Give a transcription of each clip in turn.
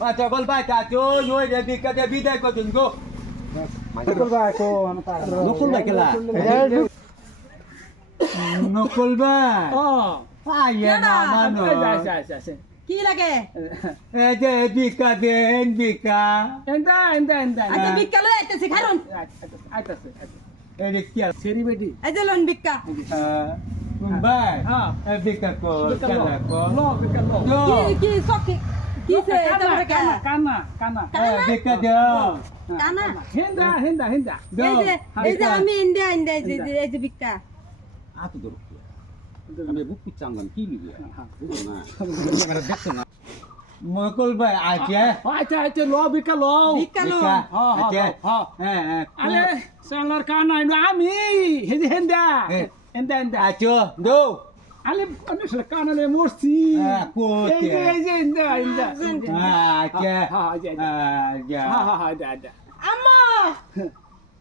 Mata bal bata tu noi de bi kade bidai ko tun go. নকল ভাই কোন Nokul ba kala? Nokul ba? Aya na mano. কি লাগে Ede bika de bika. আচ্ছা ভিক্ষা লই আইতেছি খারুন Ede kia. এই যে লোন ভিক্ষা Kumbai. Bika ko kala ko. কি সব কি সে তোমরা কে Bika de. কানা Do. এই যে আমি ইন্ডিয়া এই যে ভিক্ষা Aku dorong. Kami buku canggan kini dia. Bukan nah. Nokul ba aja. ভিক্ষা loan Bika. Aja. Ajo. Do. Aku aja. Aja. আম্মা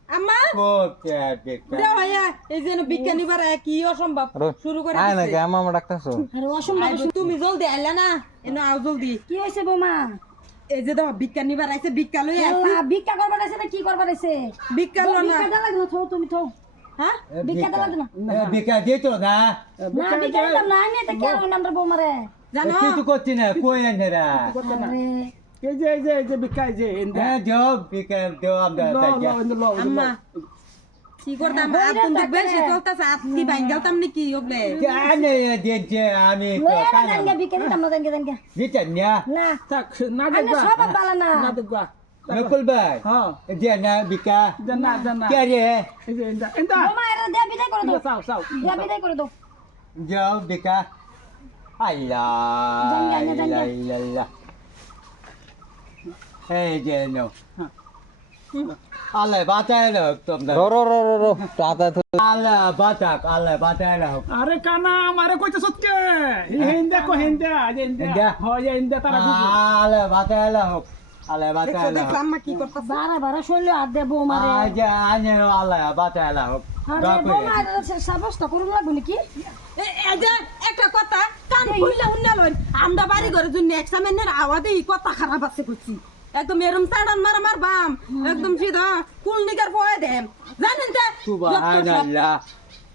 আম্মা Kote bika. দেও ভাইয়া এই যে ভিক্ষা নিবার কি অসম্ভব শুরু করে আয় না দিছে কে আমা ডাকতাছো আরে অসম্ভব তুমি জলদি আইলা না এনো আও জলদি কি হয়েছে বৌমা এই যে দাও ভিক্ষা নিবার আইছে ভিক্ষা লই আসি ভিক্ষা করবার আছে না কি করবার আছে ভিক্ষা লো না ভিক্ষা দেওয়া লাগবে থো তুমি থো হ্যাঁ ভিক্ষা দেওয়া লাগবে না Bika dito na. না ভিক্ষা দিতাম না আমি এটা কেন নাম বৌমারে জানো Dito ko tina kuya nera. আরে Job bika do am da ta. আম্মা কি করতাম আতুন দেখবে সে চলতাছে আত্মি বাইন গেলতাম নাকি ওবে Ane je ami ko লয়ে না kana. জানগে ভিক্ষা দিতাম না জানগে Dito niya. না আমি সব বালা না Nokul ba? Dia na bika. Kaya বৌমা এর দেয়া বিদায় করে দাও দেয়া বিদায় করে দাও Job bika. Allah. Allah. Hey jeno. Allah batai lo tum da. র টাতা Allah batai lo. আরে কানা আমারে কইতেছ কে হিন্দা কো হিন্দা India. হয় হিন্দা তারা Allah batai lo. Allah batai lo. দেখলাম আম্মা কি করতাছে বারা বারা শৈল হাত দে বৌমারে Aja ane Allah batai lo. আরে বৌমা সাবস্তা করুন লাগবে নাকি এই যে একটা কথা কান খুইলা উন্না লইন আমরা বাড়ি ঘরে জন্য এক্সামিনের আওয়াজে এই কথা খারাপ আছে কইছি একদম এরম সাড়ান মার বাম একদম সিধা কুল নিগার পয়ে দেন জানেন তে Subhanallah.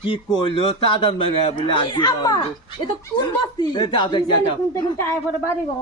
Ki kolo tadan mana bulan আম্মা এটা কোন বস্তি Eta ada jata. কোনতে কোনতে আয় পড়ে বাড়ি গো